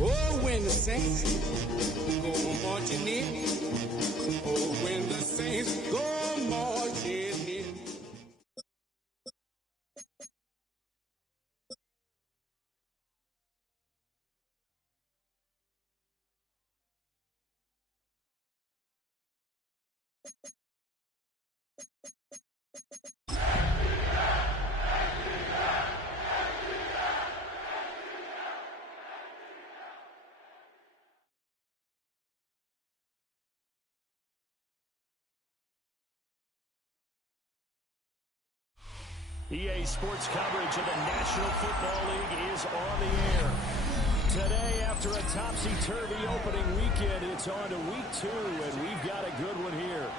Oh, when the saints go marching in. Oh, when the saints go marching in. EA Sports coverage of the National Football League is on the air. Today, after a topsy-turvy opening weekend, it's on to week 2, and we've got a good one here,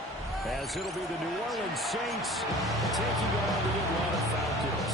as it'll be the New Orleans Saints taking on the Atlanta Falcons.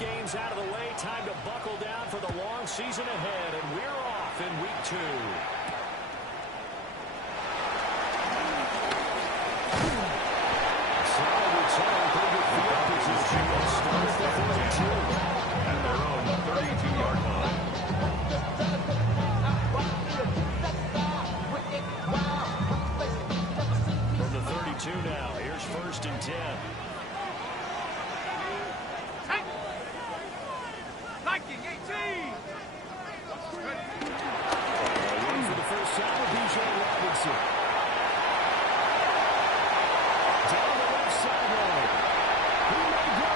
Games out of the way, time to buckle down for the long season ahead, and we're off in week 2. Solid return, pretty good field position. Starts the 32 at their own 32-yard line. From the 32 now, here's 1st and 10. Down the left sideline. He may go.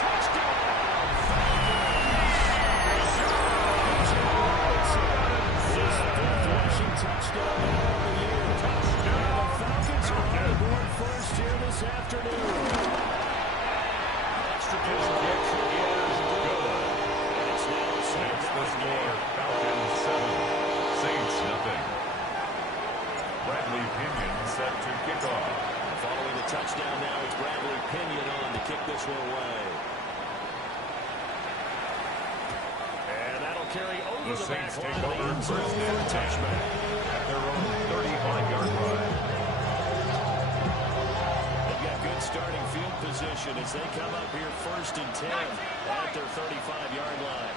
Touchdown. His 5th rushing touchdown of the year. And the Falcons are on the board first here this afternoon. Extra point kick is good. And it's now the score. Falcons 7, Saints nothing. Bradley Pinion set to kick off. Following the touchdown now, it's Bradley Pinion on to kick this one away. And that'll carry over the Saints take over first and touchback at their own 35-yard line. They've got good starting field position as they come up here 1st and 10 at their 35-yard line.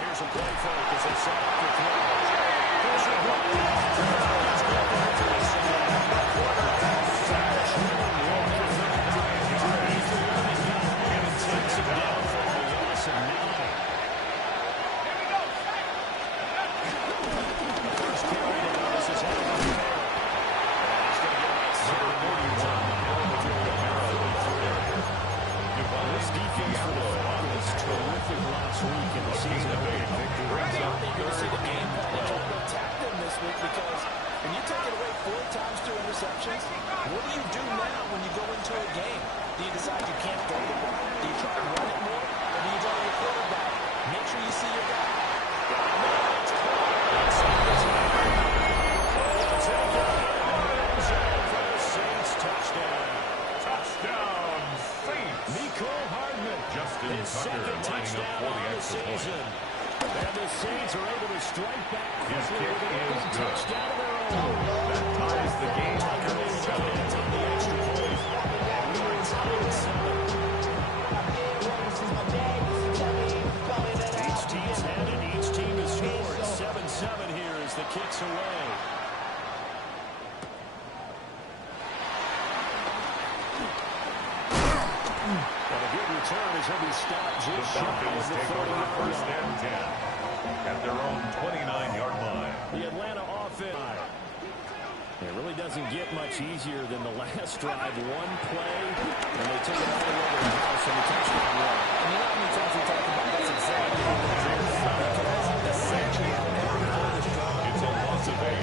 Here's a play fake as they set up the throw. Here's a what do you do now when you go into a game? Do you decide you can't throw the ball? Do you try to run it more? Or do you tell your quarterback, make sure you see your guy? Touchdown, Saints! Nicole Hardman, Justin Tucker lining up for the extra point. And the Saints are able to strike back His quickly kick with a is good. touchdown of their own. That ties the game after 7. On the extra point. And we are tied at 7. Each team's had it. Each team has scored. 7-7 here as the kick's away. And a good return as he'll be stopped just shy of the 40-yard first line. and 10 at their own 29-yard line. The Atlanta offense. It really doesn't get much easier than the last drive. One play, and they took it all the way to the house on the touchdown run. And you know how many times we talked about that's exactly what it is. That's essentially how every play is drawn. It's a loss of 8.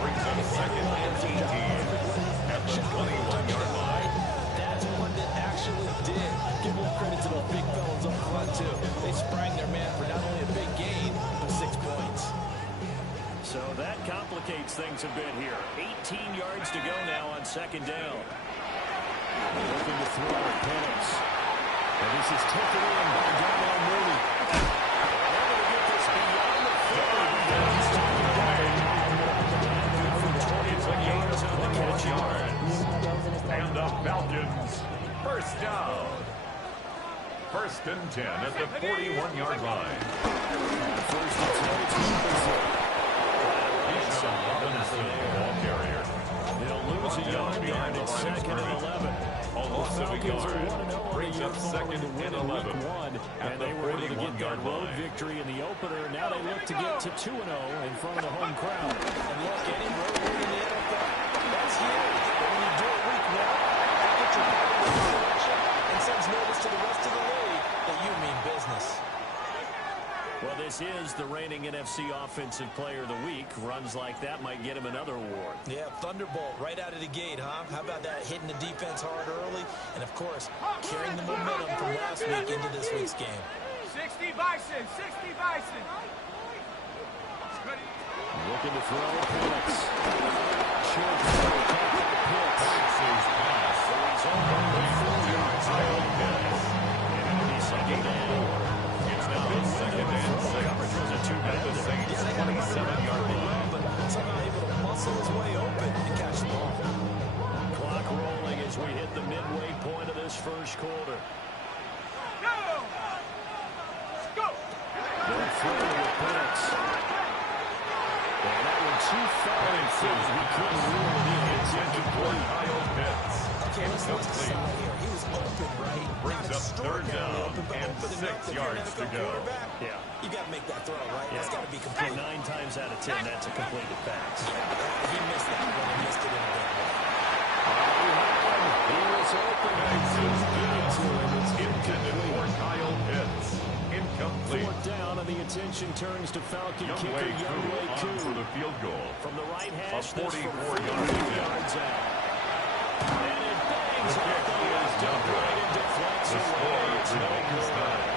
Brings up second and 18 at the 21-yard line. That's one that actually did. Give more credit to those big fellas up front, too. They sprang their man for not only a big gain, but 6 points. So that complicates things a bit here. 18 yards to go now on second down. Looking to throw Penix. And this is taken in by Darnell Mooney. Able to get this beyond the 40. 21 yards on the catch yards. And the Falcons, first down. First and 10 at the 41-yard line. First and 10. Robinson, ball carrier. They'll lose a yard behind it, second and 11. Almost a yard. Brings up second and 11 and they were able to get that road victory in the opener. Now they look to get to 2-0 in front of the home crowd. And look, any road win in the NFL, that's huge. But when you do it week 1, that gets your back in the direction and sends notice to the rest of the league that you mean business. Well, this is the reigning NFC Offensive Player of the Week. Runs like that might get him another award. Yeah, Thunderbolt right out of the gate, huh? How about that, hitting the defense hard early? And, of course, carrying the momentum from last week into this week's game. 60 Bison, 60 Bison. Looking to throw Penix. Short throw, caught by Pitts. Saves pass. The result, only 4 yards. And it'll be second down. It's now second and 6. Coverage wasn't too bad. The Saints, Yeah, they had him 27-yard line. but somehow able to muscle his way open and catch the ball. Clock rolling as we hit the midway point of this first quarter. Go! They'll throw with Penix. And that one too far in front. He couldn't rule it in. It's incomplete. Kyle Pitts. Okay, let's decide here. He was open, right? Brings up third down and 6 yards to go. Yeah. You got to make that throw, right? Yeah. That's got to be complete. 9 times out of 10, that's a completed pass. He missed that one and missed it in a big way. He was open. Pitts is given to him. It's intended for Kyle Pitts. Incomplete. Fourth down, and the attention turns to Falcon kicker Youngway Youngway on for the field goal. From the right hash, A this from 44-yard 42 yards out. And it bangs The off kick the is left done. upright and deflects The away. score It's no remains good. tied.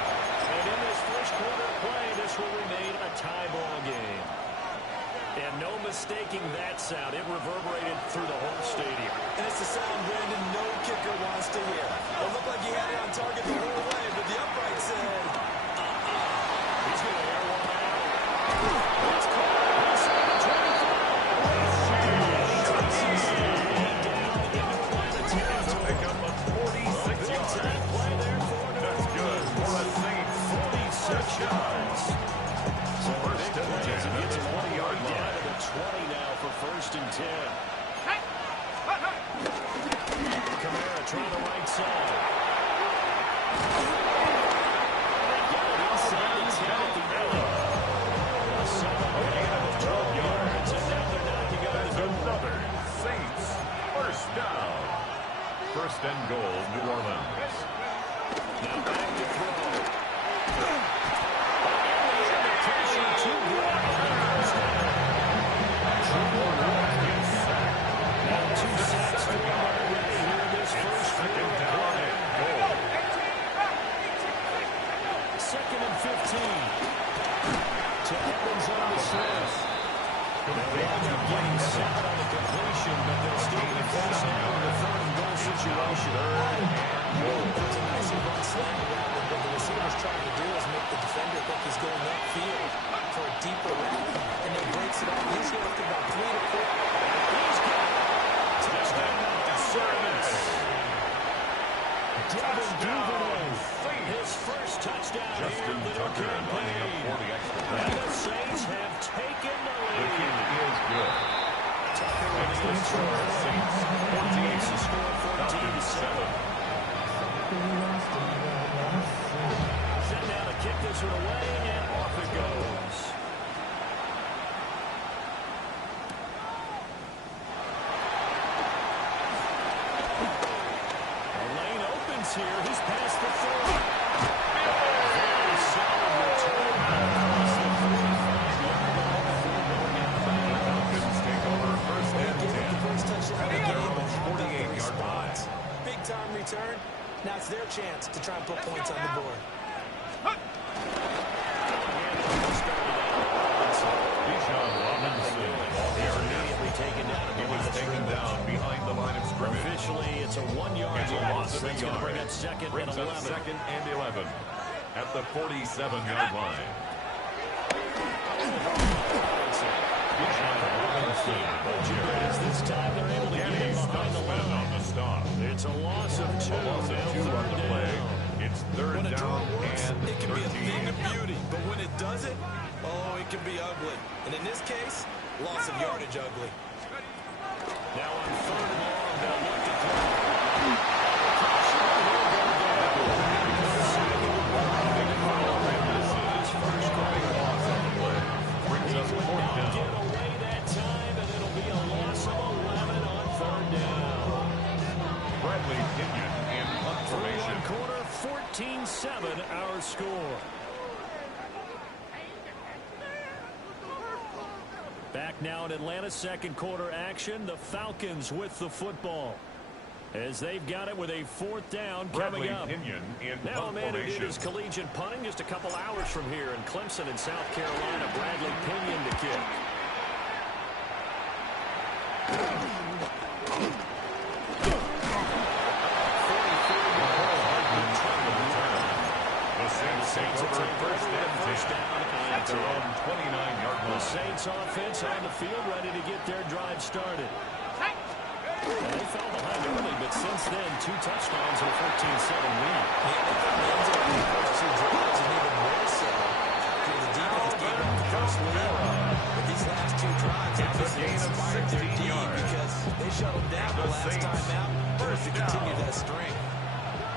And in this first quarter of play, this will remain a tie ball game. And no mistaking that sound. It reverberated through the whole stadium. And it's the sound, Brandon, no kicker wants to hear. It looked like he had it on target the whole way, but the upright said, He's going to air one out. It's caught. Inside the 25. To pick up a 46-yard. Play there for him. That's good for a Saints. 46 yards. So First and 10 gets at the it 20-yard down line. to the 20 now for first and 10. Kamara trying the right side. They got it inside the 10 at the yellow. A 7 of 12 yards, and now they're knocking on That's the door. another Saints first down. First and goal, New Orleans. Now back to throw. Catching 2 ground. Now 2 sacks for him already here in this first Second quarter. down and goal. Second and 15. To Evans on the snap. Getting set on the completion, but they'll still be forced out of the third and goal situation. it's a nice run slant around him. What the receiver's trying to do is make the defender think he's going upfield. Tucker lining up for the extra point. And the Saints have taken the lead. The kick is good. Extra score, Saints 14, Falcons 7. Send down to kick this one away, and off it goes. The lane opens here. He's past the 40. Very solid return across the 45-yard line. Falcons take over first and Give 10. the first touchdown of the At their game, own but had that 48-yard line. response. Big time return. Now it's their chance to try and put points on the board. He was taken down behind the line of scrimmage. Officially, it's a 1-yard loss. That's going to bring up second and Brings 11. up second and 11 at the 47-yard line. This time they're able to get him behind the line. On the stop. It's a loss of 2. A loss of 2 on the play. It's third When a down draw works, and it can be a thing 13. of beauty. But when it doesn't, oh, it can be ugly. And in this case, loss of yardage ugly. Now on third and long, they'll look to throw. First big loss on the play. Brings us fourth Get down. away that time, and it'll be a loss of 11 on third down. Bradley Pinion in punt Through formation. one quarter, 14-7 our score. Back now in Atlanta, second quarter action. The Falcons with the football, as they've got it with a fourth down Bradley coming up. Pinion in Now a punt man who did formation. his collegiate punting just a couple hours from here in Clemson in South Carolina. Bradley Pinion to kick. The Saints take over first and 10 at their own 29-yard The line. Saints offense on the field, ready to get their drive started. And they fell behind early, but since then, 2 touchdowns and a 14-7 lead. Two drives, and even more so after the defense gave up the first lead. But these last 2 drives obviously inspired their D because they shut them down the last time out. First to continue that string.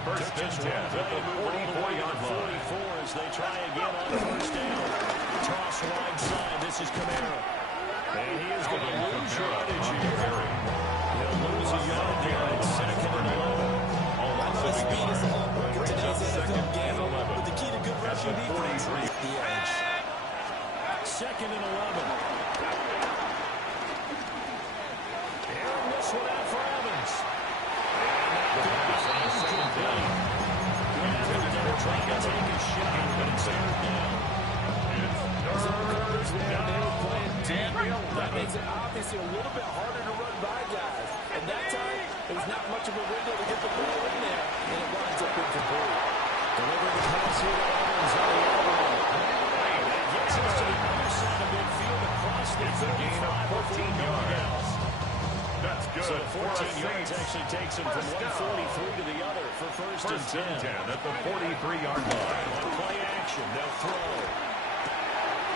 First and 10 at the 44-yard line. 44 as they try again on first down. Toss wide side. This is Kamara. And he is going to lose yardage here. He'll lose a yard there at second and 11. The speed is the hallmark of today's NFL game. But the key to good At rushing the defense 43. is the edge. Second and 11. And this one out for Evans. Trying to take a shot, but it's third down. That makes it obviously a little bit harder to run by guys. And that time, it was not much of a window to get the ball in there, and it winds up incomplete. Delivering the pass here to Evans on the elbow. That gets us to the other side of midfield across the It's a gain of 14 yards. That's good So for 14 yards actually takes him from 143 to the other for first and 10. at the 43-yard line. On play action, they'll throw.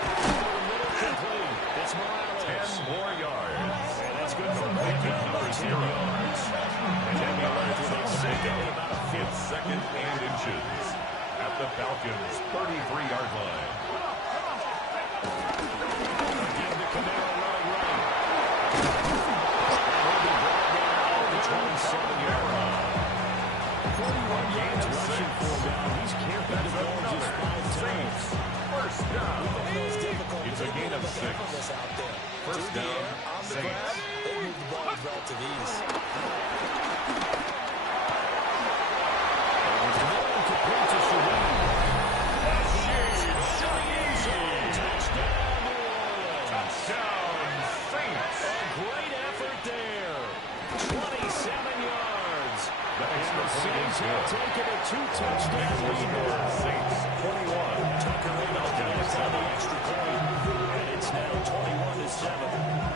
Over the middle, complete. It's Morales. 10 more yards. And that's good for a big number, 10 yards. And then he left with a second and about a fifth. It's second and inches at the Falcons' 33-yard line. Give the Camaro running right. Will be brought down at the 27-yard line. 41 yards rushing for him now. He's carried the ball just 5 times. First down. It's a gain of 6. Out there. First Through the down, air, on the Saints. ground, they move the ball with relative ease. Complete to Shaheed. Touchdown, New Orleans. Touchdown, Saints. A great effort there. 27 yards. The extra The point Saints is have good. taken a 2-touchdown lead. Saints 21. Tucker able to connect on the extra point. And it's now 21-7.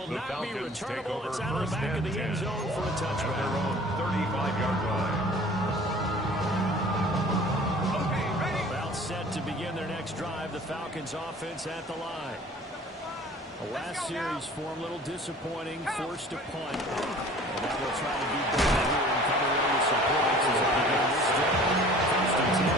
will The not be Falcons take returnable. over It's out of the first back of and the end 10 zone for a at their touchback. own 35-yard line. Okay, ready? About set to begin their next drive. The Falcons offense at the line. The last series for a little disappointing, forced to punt. And now they'll try to be good here and come away with some points as they begin this drive. First and 10.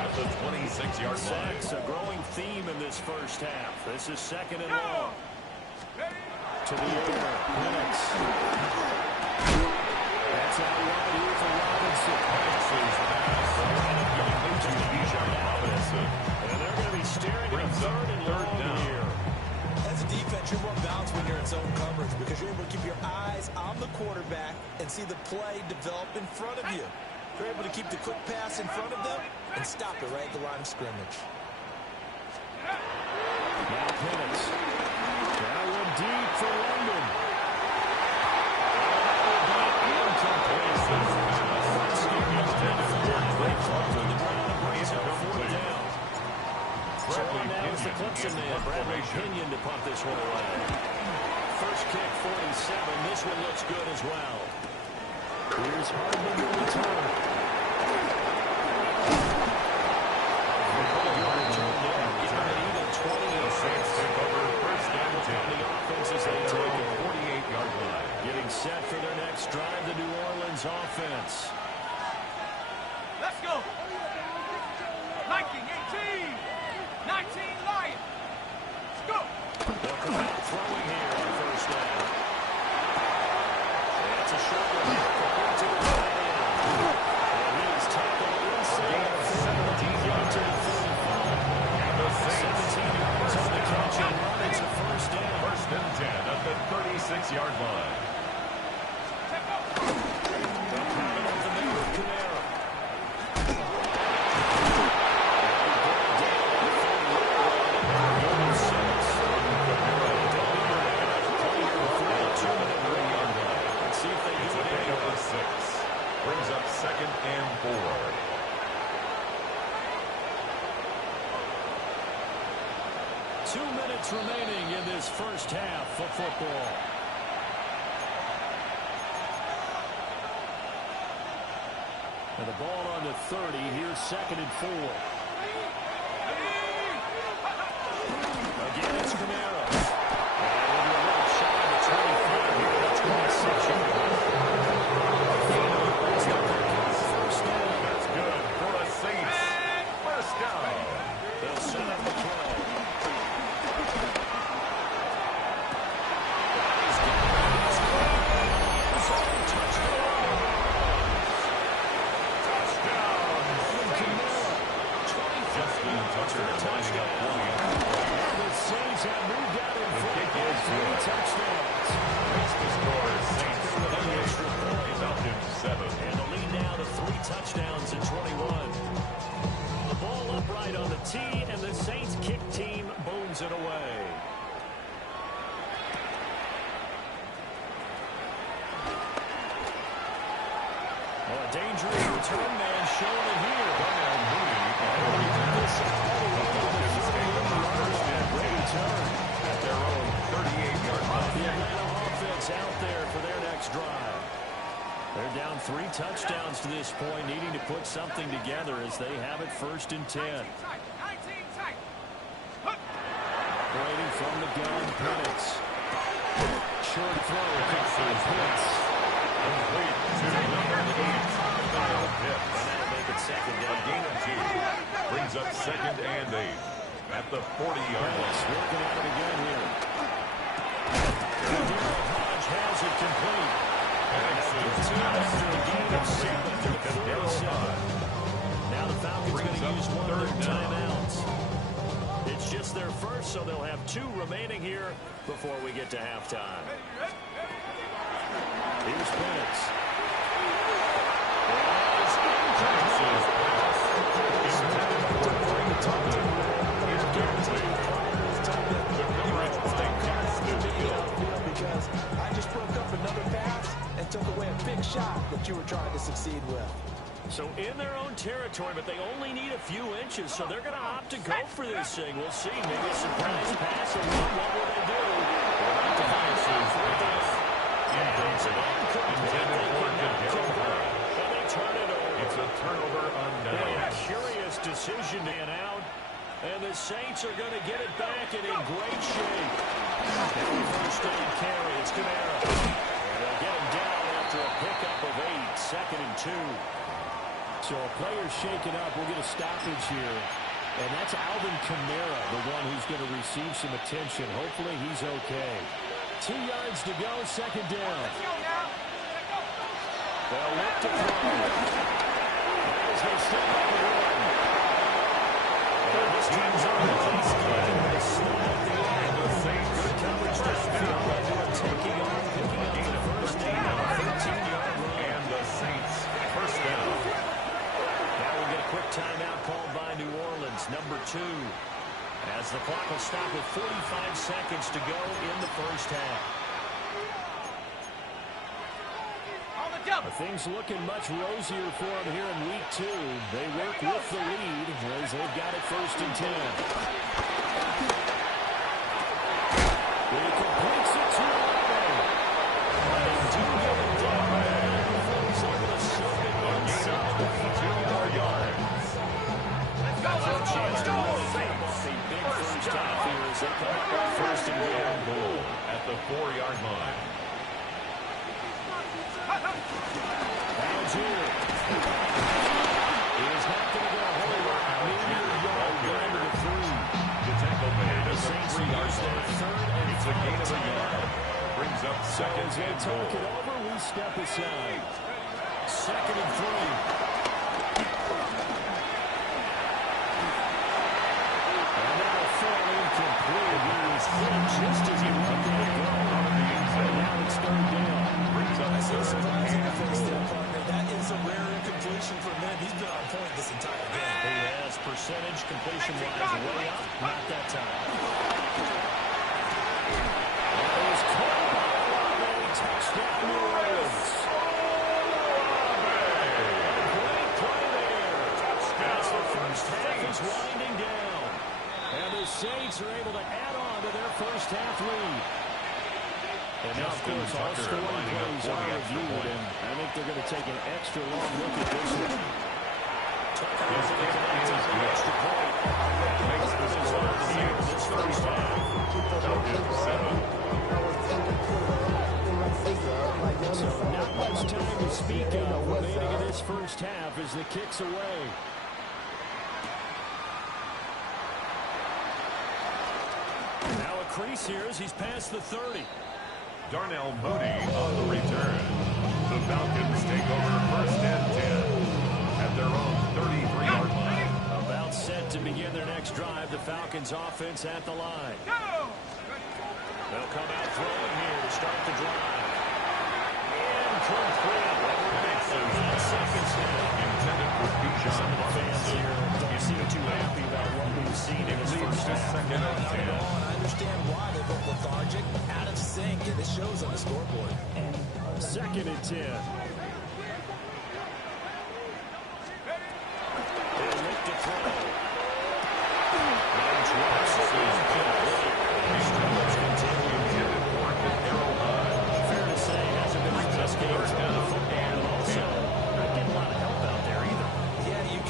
At the 26-yard line. Sacks, a growing theme in this first half. This is second and long. To the air, Penix. That's out wide here for Robinson. And they're going to be staring at a third and long here. As a defense, you're more balanced when you're in zone coverage because you're able to keep your eyes on the quarterback and see the play develop in front of you. You're able to keep the quick pass in front of them and stop it right at the line of scrimmage. Now Penix. That one deep for London. The Clemson man, Bradley Pinion, to pump this one away. First kick, 47. This one looks good as well. Here's Hardman to return. Even 20 Saints take over first and 10. The offense as they take it. 48-yard line. Getting set for their next drive, the New Orleans offense. Let's go. Liking 18. 19 Lions. Let's go. They'll come out throwing here on first down. That's a short one. To the tight end. And he's tackled inside the 17 yards to the 35. And the Saints 17 yards on the catch and run. It's a first down. first and 10 at the 36-yard line. They'll pound it up the middle with Kamara. Brings up second and 4. Two minutes remaining in this first half of football. And the ball on the 30. Here's second and 4. Again, it's Kamara. And a little shy of the 25 here at 26. First down. That's good for the Saints. First down. They'll set up the play. And the lead now to 3 touchdowns in 21. The ball upright on the tee, and the Saints kick team booms it away. Well, a dangerous return man showing it here. Great return At their own 38-yard line. The Atlanta offense out there for their next drive. They're down 3 touchdowns to this point, needing to put something together as they have it first and 10. 19 tight. Operating from the gun, Penix. Short throw, Pitts. Complete to number 8, Kyle Pitts. And that'll make it second A down. gain of 2. Brings up second and 8 at the 40-yard Penix line. working at it again here. Hodge has it complete. After a gain of 7 to the 47. Now the Falcons going to use one of their timeouts. It's just their first, so they'll have 2 remaining here before we get to halftime. Here's Penix. Because I just broke up another pass and took away a big shot that you were trying to succeed with. So in their own territory, but they only need a few inches, so they're going to opt to go for this thing. We'll see. Maybe a surprise pass, or what will they do? And they turn it over. It's a turnover on down. A curious decision to get out. And the Saints are going to get it back and in great shape. First down carry. It's Kamara. And they'll get him down after a pickup of 8. 2nd and 2. So a player shaken up. We'll get a stoppage here. And that's Alvin Kamara, the one who's going to receive some attention. Hopefully he's okay. 2 yards to go. 2nd down. They'll look to throw. As they step on the run. This team's on the place game. They slide at the end. The Saints good coverage downfield. They're taking on, picking up the first down on a 13-yard run. And the Saints first down. Now we'll get a quick timeout called by New Orleans, number 2. As the clock will stop with 45 seconds to go in the first half. Things looking much rosier for them here in week 2. They work with the lead as they've got it 1st and 10. He completes it to Olave. They do get it down before he's able to slip it inside the 2 more yards. That's a chance to really think about the big first half here as they come up with 1st and goal at the 4-yard line. He is not going to go a whole lot. Maybe a yard going to the 3. The tackle made The Saints 3-yard line. 3rd and it's a gain of a yard. Brings up 2nd as they and talk goal. it over, we step aside. 2nd and 3. And that'll fall incomplete. He was hit just as he let that go. And now it's 3rd down. Brings up 3rd and goal. That is a rare incompletion for him. He's been on point this entire game. He has percentage completion-wise way up. Not that time. It was caught by Olave. Touchdown, New Orleans. Great play there. As the first half is winding down. And the Saints are able to add on to their first half lead. And now, of course, all scoring plays are reviewed, and I think they're going to take an extra long look at this one. Tucker is going to connect an extra point. Makes the score This first half. Falcons 7. So not much time to speak of remaining in this first half as the kick's away. Now a crease here as he's past the 30. Darnell Mooney on the return. The Falcons take over 1st and 10 at their own 33-yard line. About set to begin their next drive. The Falcons offense at the line. They'll come out throwing here to start the drive. Incomplete. Intended for Some of the fans here don't seem too happy about what we've seen in this first half. 2nd and 10. I understand why they look lethargic, out of sync, and it shows on the scoreboard. 2nd and 10. They look to throw. Fair to say, hasn't been his best game in the football, and also not getting a lot of help out there either. Yeah, you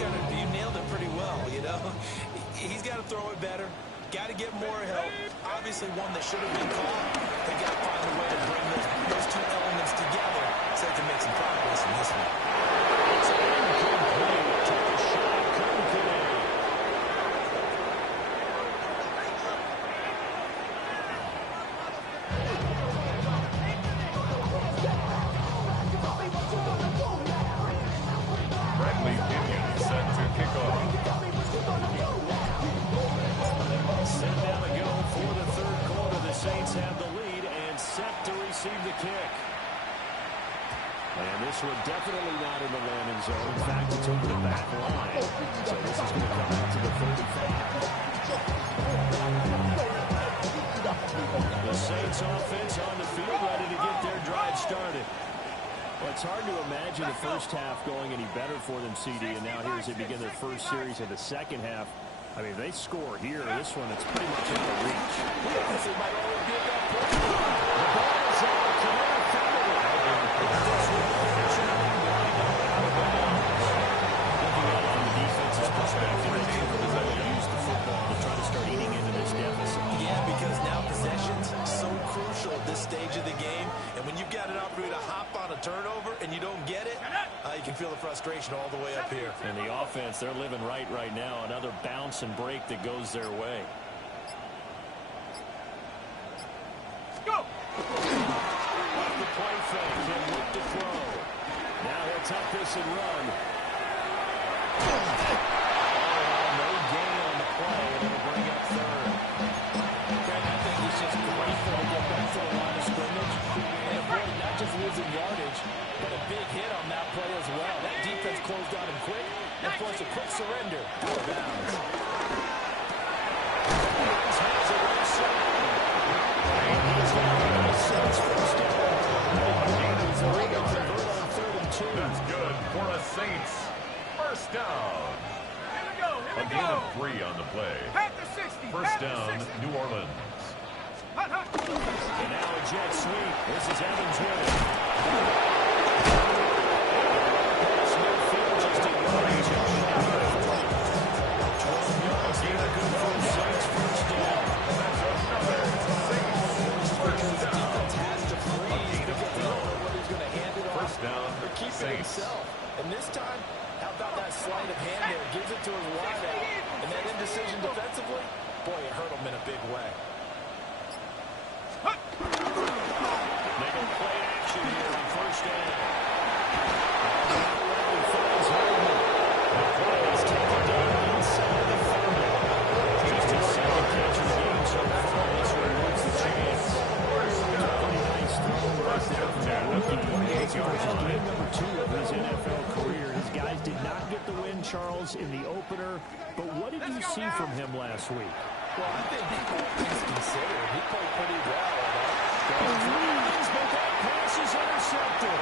nailed it pretty well, you know. He's got to throw it better. Got to get more help. Obviously one that should have been called. They got to find a way to bring those 2 elements together so they can make some progress in this one. It's incomplete. Took a shot. Couldn't connect. Bradley Pinion set to kick off. Set down to go for the 3rd quarter. The Saints have the lead and set to receive the kick. And this one definitely not in the landing zone. In fact, it's over the back line. So this is going to come out to the 35. The Saints offense on the field ready to get their drive started. Well, it's hard to imagine the first half going any better for them, CD, and now here as they begin their first series of the second half. I mean, if they score here, this one, it's pretty much out of reach. The ball is out. Kamara found it. Looking at it from the defense's perspective, they need to use the football to try to start eating into this deficit. Yeah, because now possession's so crucial at this stage of the game. And when you've got an opportunity to hop on a turnover and you don't get it, you can feel the frustration all the way up here. And the offense, they're living right now. Another bounce and break that goes their way. Go! Off the play fake, he'll look to throw. Now he'll tuck this and run. No gain on the play, and it'll bring up third. Greg, I think he's just grateful to get back to the line of scrimmage and avoid not just losing yardage, but a big hit on that play as well. That defense closed on him quick and forced a quick surrender out of bounds. Has a right side. And he's got a nice sense first down. So they can convert on 3rd and 2. That's good for a Saints. First down. Here we go, A gain of 3 on the play. Pat the 60. First down, New Orleans. Hut, hut. And now a jet sweep. This is Evans with it. Pass midfield just a yardage and shy of 40. 12 yards there, good for the Saints. First down. That's another Saints. First down. Has to freeze because they don't know whether he's going to hand it off First down, or keep it Saints. himself. And this time, how about that sleight of hand there? Gives it to his wideout. And that indecision defensively, boy, it hurt him in a big way. They go play action here on first down. Riley finds Hardman. The play is taken down inside the 30. Just his second catch of the game so far. This removes the chance. Pretty nice throw right there from that rookie. 28 yards. Game number 2 of his NFL career. His guys did not get the win, Charles, in the opener. But what did you see from him last week? Well, I think all things considered, he played pretty well. But that pass is intercepted.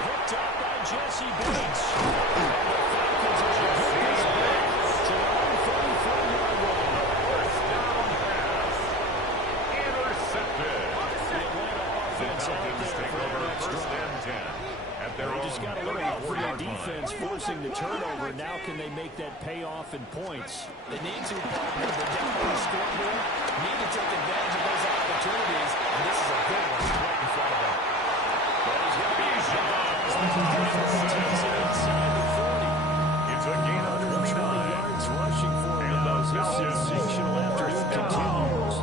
Picked up by Jesse Bates. And the Falcons are going to get this back to their own 34-yard line. First down pass. Intercepted. The Atlanta offense out Falcons there take for over their next first drive. and 10 at their They own just got a little help from their 34-yard line. defense forcing the turnover. Now can they make that pay off in points? They need to, partner. They're down on the scoreboard. Need to take advantage of those opportunities. And this is a good one right in front of them. But he's going to be shot. Takes it inside the 40. It's a gain of 120 29. yards rushing for him And now the as this Falcons sensational afternoon continues.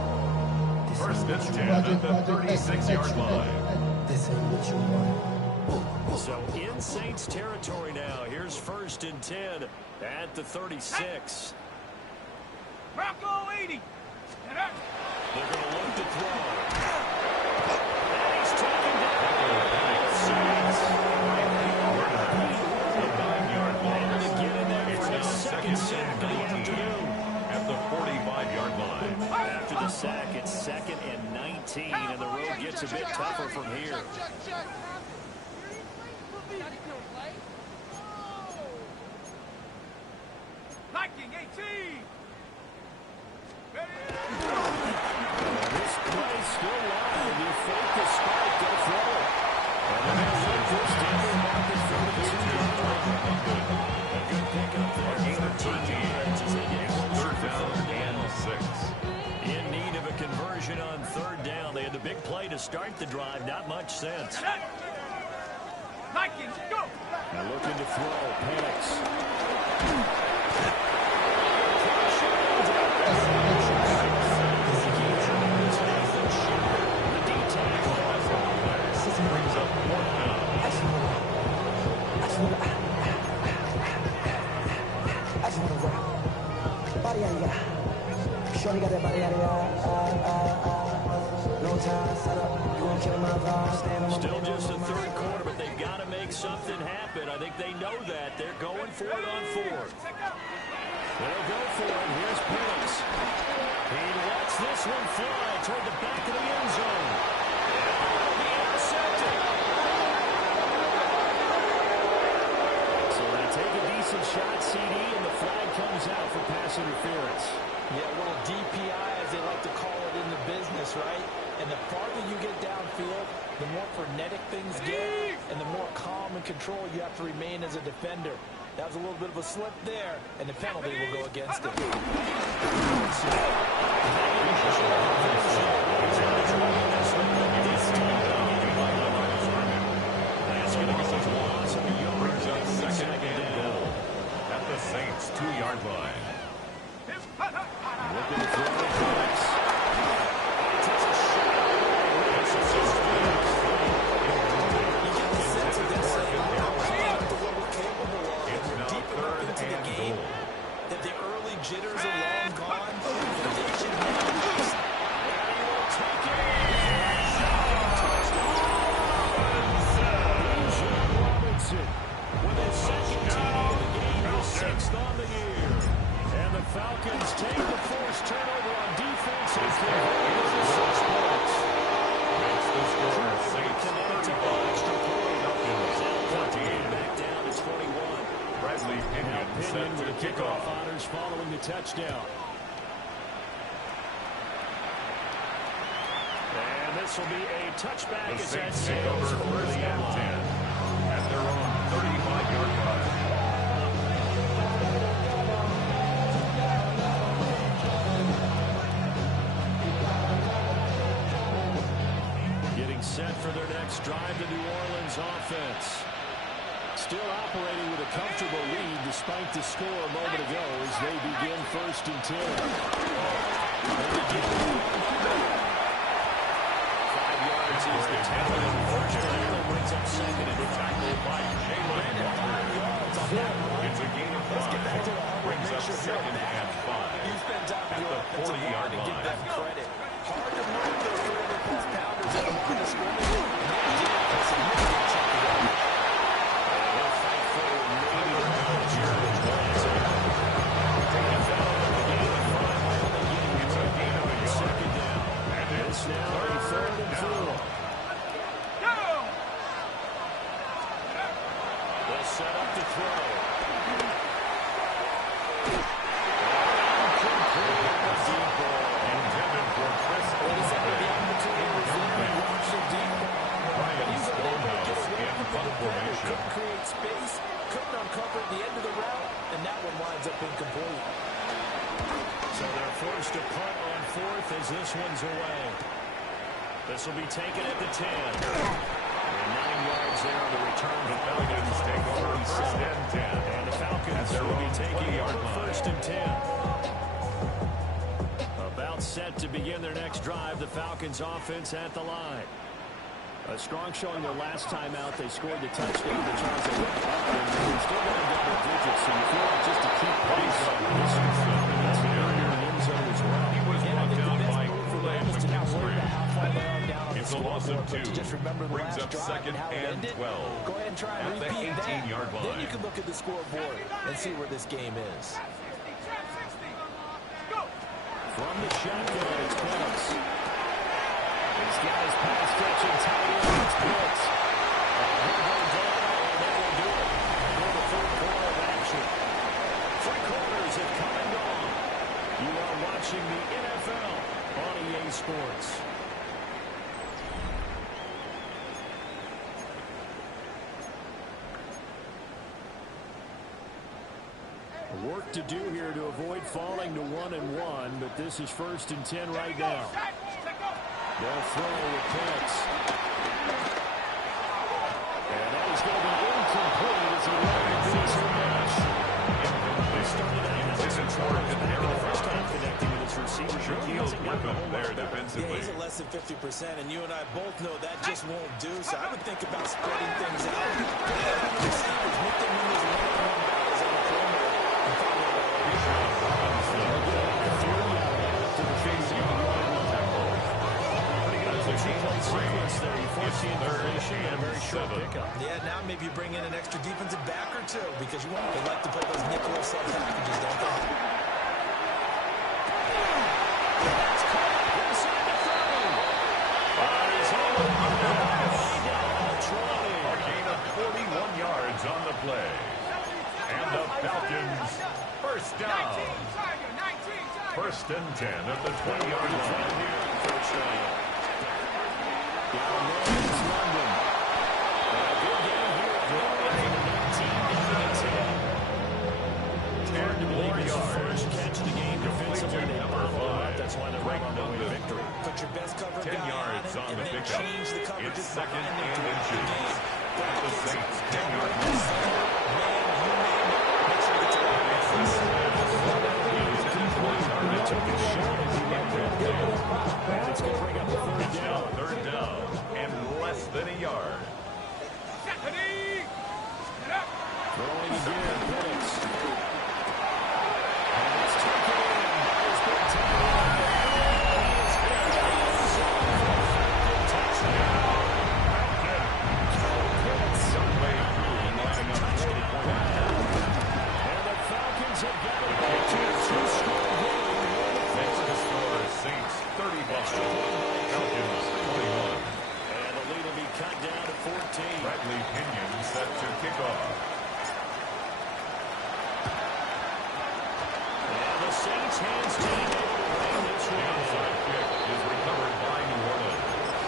First and 10 at the 36-yard line. This ain't what you want. So in Saints territory now. Here's 1st and 10 at the 36. Bronco 80. They're going to look to throw. And he's taken down. Saints. The 9-yard Able to loss. get in there It's for his now second sack of the 2nd and 19 afternoon. at the 45-yard line. After the sack, it's 2nd and 19, and the road gets a bit tougher from here. Liking 18. This play still live. You fake the spike, go throw it. And they're going to run first down about this 42-yard line. A good pickup there. Gain of 13 yards as they get closer to third down. 6. In need of a conversion on 3rd down. They had the big play to start the drive. Not much sense. Liking, go. Now looking to throw. Panics. Brings up 4th down. I just want to rock. Body out, yeah. Shorty got that body out, yeah. No time, set up. You won't kill my vibe. Stand on my Still just the 3rd quarter, but they've got to make something happen. I think they know that. They're going for it on 4th. They'll go for it. Here's Penix. He lets this one fly toward the back of the end zone. It'll be intercepted. take a decent shot, CD, and the flag comes out for pass interference. Yeah, a little DPI, as they like to call it in the business, right? And the farther you get downfield, the more frenetic things get, and the more calm and control you have to remain as a defender. That was a little bit of a slip there, and the penalty will go against him. That's going to be a loss of a yard. Second and goal at the Saints' 2-yard line. Looking to throw the pass. That the early jitters are long gone. They should have just Robinson with his second TD of the game, his 6th on the year. And the Falcons take the forced turnover on defense and convert to 6 points. Makes the score Saints 31. Extra point. Back down to 21. Bradley Pinion set With to the kick kickoff off. honors following the touchdown. And this will be a touchback The as that Saints take over sails over first the and line. 10 at their own 35-yard line. Getting set for their next drive, the New Orleans offense. Still operating with a comfortable lead despite the score a moment ago as they begin 1st and 10. 5 yards is the tackle. First down brings up 2nd and 5. By Jalen Walker. It's a gain of 5. Brings up 2nd and 5. You spend time At with the your offensive 40-yard line and give line. them credit. Hard to move those 300-plus pounders at the line of scrimmage. And they did a significant chunk of that. He'll fight for it. Maybe the It's a gain of a yard. 2nd down. And it's now a 3rd and 4. They'll set up to throw. Intended for Chris Olave. Ryan Stonehouse in punt formation. Couldn't create space, couldn't uncover the end of the route, and that one winds up incomplete. So they're forced to punt on 4th as this one's away. This will be taken at the 10. And 9 yards there on the return. The Falcons take over 1st and 10. And the Falcons will be taking over 1st and 10. About set to begin their next drive. The Falcons offense at the line. A strong showing their last time out. They scored the touchdown. The Charles are up, and they're still going to double digits. So you feel like just to keep pace on this that's the area in the end zone as well. He was brought down by Kool-Aid McKinstry. It's a loss of 2. Just remember the Brings last up drive 2nd how it and ended. 12. Go ahead and try and At the repeat that. 18-yard line. Then you can look at the scoreboard and see where this game is. From the shotgun, it's Pitts. He's got his pass catching tight end. It's Pitts. He'll go down, and that will do it for the 3rd quarter of action. 3 quarters have come and gone. You are watching the NFL on EA Sports. Work to do here to avoid falling to 1-1, but this is 1st and 10 right now. They'll throw with Pitts. And that is going to be incomplete as he led his match. They started out as a the first time connecting with his receiver. Shaquille's rhythm there defensively. Yeah, he's at less than 50%, and you and I both know that just won't do. So I would think about spreading things out. Receivers, make them win those one-on-one battles on the perimeter. Yeah, now maybe you bring in an extra defensive back or two because they like to play those nickel sub packages, don't they? A gain of 41 yards on the play. First down. 19, Tiger, 19, Tiger. First and 10 at the 20-yard line. First down. It's London. A good game here. From the 19 down to 10. Hard to believe it's the first catch of the game defensively. They bottled it up. That's why they're right on their way to victory. Put your best cover 10 guy yards on on it, the and then pickup. change the coverages It's second behind them and to win the inches. game. At the Saints' 10-yard line. Man, you name it. Make sure it's right. He took a shot as he let that go. And it's going to bring up a third down. Third down and less than a yard. Stephanie! Get up! Throwing again, Penix. And it's taken in by his big tight end. He is hit in the end zone for a Falcon touchdown. Someway lining up touchdown. And the Falcons have got it back to a two-score game. Next to score, Saints 35. Falcons 21. And the lead will be cut down to 14. Bradley Pinion set to kick off. And the Saints hands team able to bring this The one onside in. kick is recovered by New Orleans.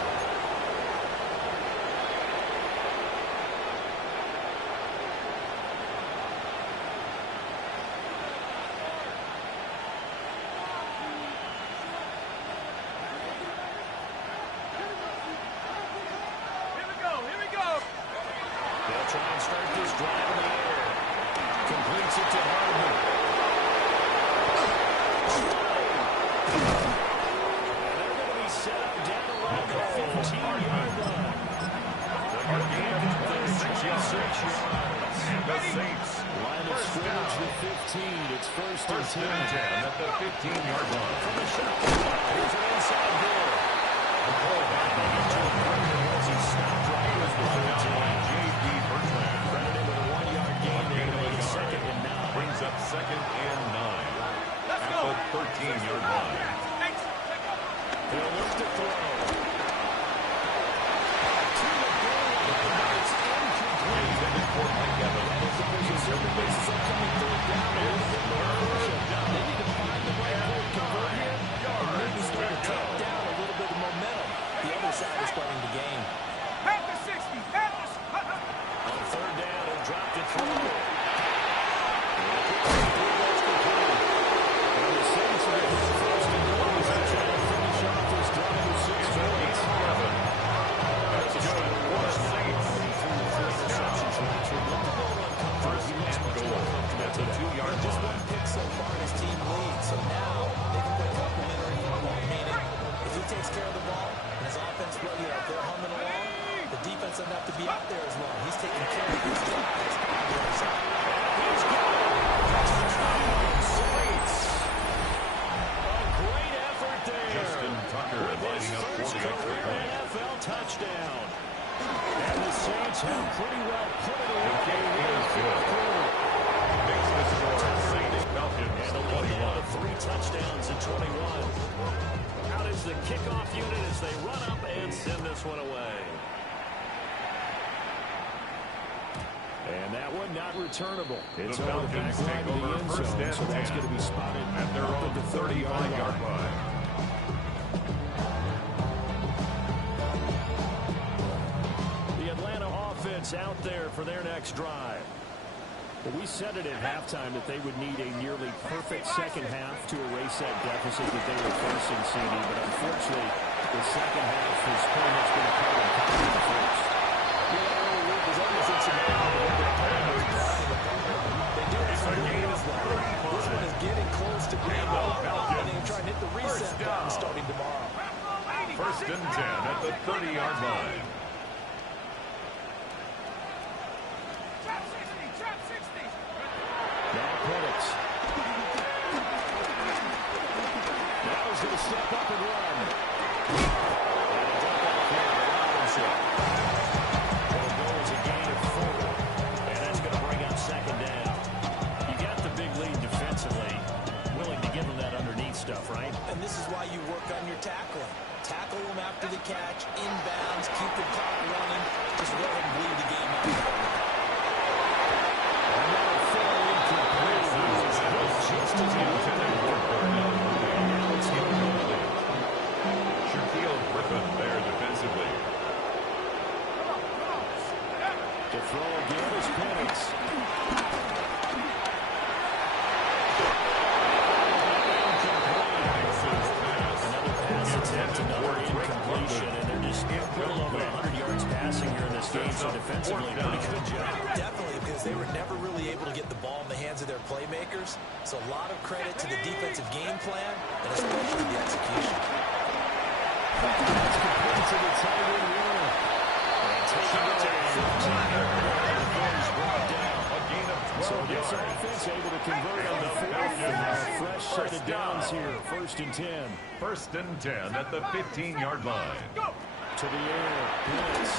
Here we go, here we go! They'll try and start this drive in the air. Completes it to Hardman. And they're going to be set up down around the 15-yard line. Our game is 36 yards. The Saints Line of scrimmage to 15. It's first and 10. at the 15-yard line. From the shotgun. Here's an inside goal. The callback on the as he stopped right at the 15. J.B. Bertrand Credited with a 1-yard gain. They're going to make it second and 9. brings up second and 9 Let's at go! the 13-yard line. Thanks, take up! They'll look to throw. To the goal line, but it's incomplete. Intended for Mike Evans. Certain bases upcoming third down. A little bit more pressure. They need to find the right way to convert here. And maybe start to take down a little bit of momentum. The other side is starting to gain. Half the 60, half the... On third down, he'll drop to throw. And the Saints are going to go first and goal as they try to finish off this drive with 6 points. That's good for the Saints. Interceptions last week. Looked a little uncomfortable. First He looks and much goal more comfortable at the today. 2-yard Just line. one pick so far, and his team leads. So now they can play complementary football. Meaning, if he takes care of the ball and his offense, they're humming along, the defense doesn't have to be out there as long. He's taking care of his guys on the other side. He's got it. Touchdown, Saints. A great effort there. Justin Tucker With his lining up for first the extra career point. NFL touchdown. And the Saints have pretty well put it away. kick in the is fourth good. quarter. Makes the score Saints Falcons And the lead now 21. to 3 touchdowns in 21. Out is the kickoff unit as they run up and send this one away. And that one not returnable. It's The over the back Falcons line take to the over end first zone, and so that's 10 going to be spotted at their up own at the 30-yard 35-yard line. line. The Atlanta offense out there for their next drive. But we said it at halftime that they would need a nearly perfect second half to erase that deficit that they were facing, CD. But unfortunately, the second half has pretty much been a carbon copy of the first. There's everything to know how to win their opponents. They do have some good wins, though. This one is getting close to being over. And they can try and hit the reset button starting tomorrow. First and 10 at the 30-yard line. Trap 60, trap 60! Now Penix. Now he's going to step up and run. And a drop off here to Robinson. It'll go as a gain of 4. And that's going to bring up second down. You got the big lead defensively. Willing to give them that underneath stuff, right? And this is why you work on your tackling. Tackle them after the catch, inbounds, keep the clock running. Just go ahead and bleed the game out. Another throw incomplete. He was Shaquille Griffin there defensively. The throw again is Penix. Another pass attempt, another incompletion, and they're just a little over 100 yards passing here in this game, so defensively, pretty good job. Definitely, because they were never really able to get the ball in the hands of their playmakers. So a lot of credit to the defensive game plan, and especially the execution. That's complete to the tight end Warner. And taking it to the 15. So this offense able to convert on the fourth. Fresh set of downs here. 1st and 10. 1st and 10 at the 15-yard line. To the air. Blitz.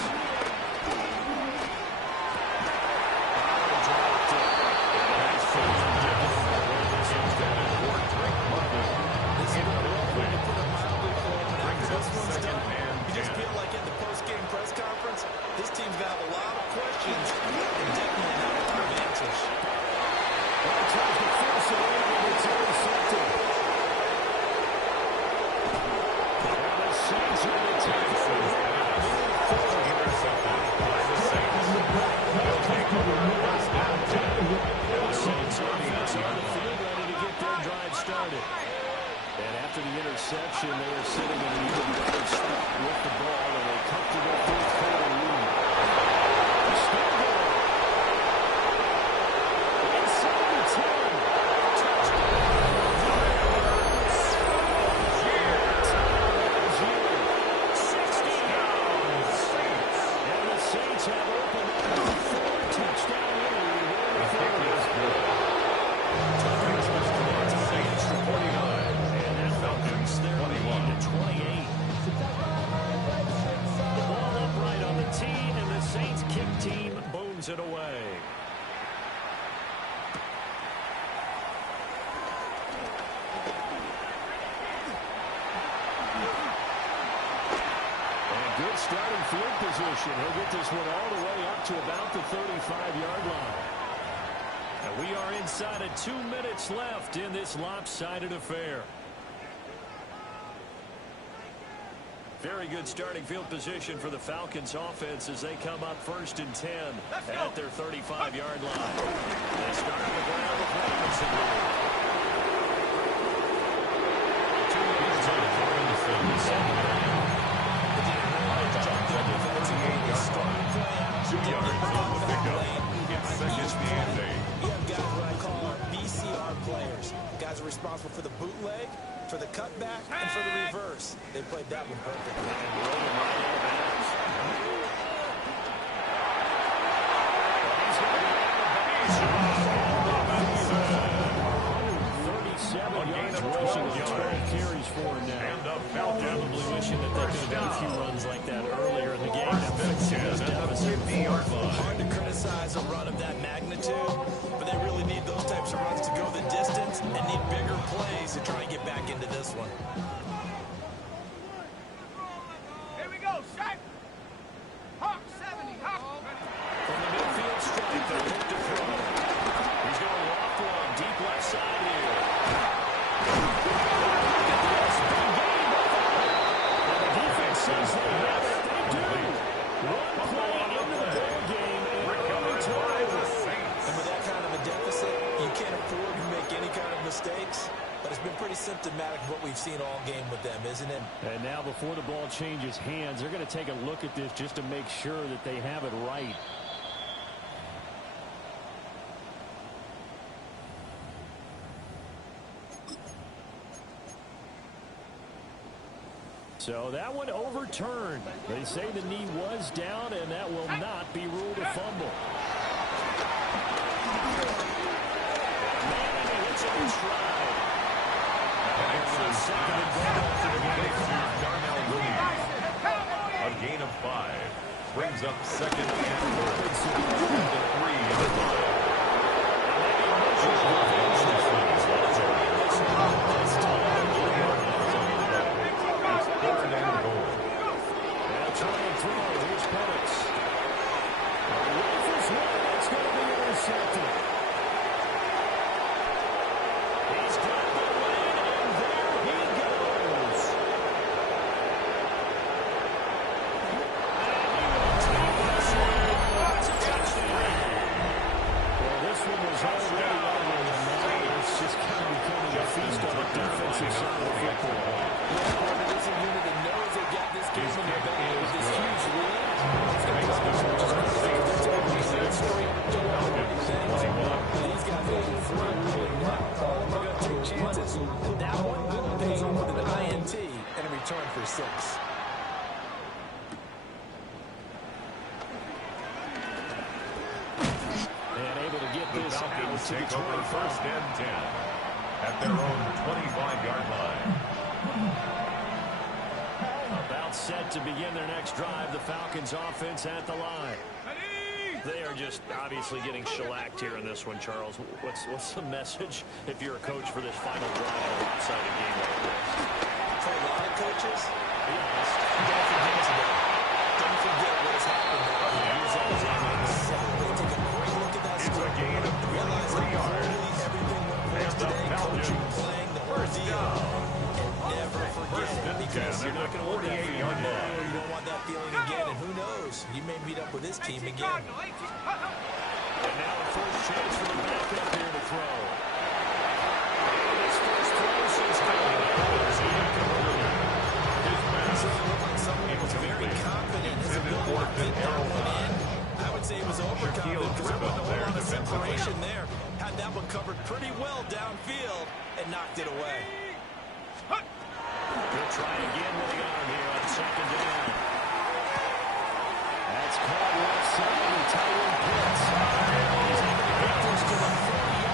You just feel like in the post-game press conference, this team's going to have a lot of questions and definitely not a lot of answers. Well, tries to force it in, and it's intercepted. And the Saints are the tackle. Intercepted by the Saints. They'll take over 1st down 10. The Saints are on the field ready to get their drive started. And after the interception, they are sitting in an even better spot with the ball, and a comfortable 4th quarter lead. Still going. Inside the 10. Touchdown. 60 yards. And the Saints have opened up a 4-touchdown lead. The kick is good. Saints 49. Falcons 21. 28. The ball upright on the tee, and the Saints kick team booms it away. And good starting field position. He'll get this one all the way up to about the 35-yard line. And we are inside of 2 minutes left in this lopsided affair. Very good starting field position for the Falcons offense as they come up 1st and 10 at their 35-yard line. They start on the ground with Robinson. Two yards on the pickup. It's 2nd and 8. You have guys what I call our BCR players. Guys are responsible for the bootleg, for the cutback, and for the reverse. They played that one perfectly. Carries for him now. Probably wishing that they could have done a few runs like that earlier in the game. Hard to criticize a run of that magnitude, but they really need those types of runs to go the distance and need bigger plays to try and get back into this one. Here we go, set. Hawk 70, Hawk. From the midfield stripe, they look to throw. He's going to walk one deep left side here. And the defense says they have it. They do. One play into the ball game and early turnover. And with that kind of a deficit, you can't afford to make any kind of mistakes. But it's been pretty symptomatic of what we've seen all game with them, isn't it? And now before the ball changes hands, they're going to take a look at this just to make sure that they have it right. So that one overturned. They say the knee was down, and that will not be ruled a fumble. Man, and he hits it in stride. Second and goal after the game. Darnell Williams. A gain of 5. Brings up 2nd and 4. And the 3 in the line. He's pool. It is a unit that knows they got this game in the bag with this huge lead. It's going to be straight these guys go to the front now. They're going to take chances. That one will pay with an INT and a return for 6. And able to get this out to the 21st and 10 at their own 25-yard line. About set to begin their next drive. The Falcons offense at the line. They are just obviously getting shellacked here in this one, Charles. What's the message if you're a coach for this final drive of a lopsided game like this? For a lot of coaches, Yes. don't forget what has happened now. They take a great look at that It's a scoreboard. gain of 23 yards. Everything went well And the today. Coaching, Falcons, playing the whole first deal. down. And never forget First it, and 10 because at you're not the going to want that 48-yard feeling. line. You don't want that feeling again. And who knows? You may meet up with this team again. And now a first chance for the backup here to throw. And his first throw since going. He was very confident in his ability to fit that one in. I would say he was overconfident because there wasn't a whole lot of separation there. Had that one covered pretty well downfield and knocked it away. He'll try again with the arm here on second down.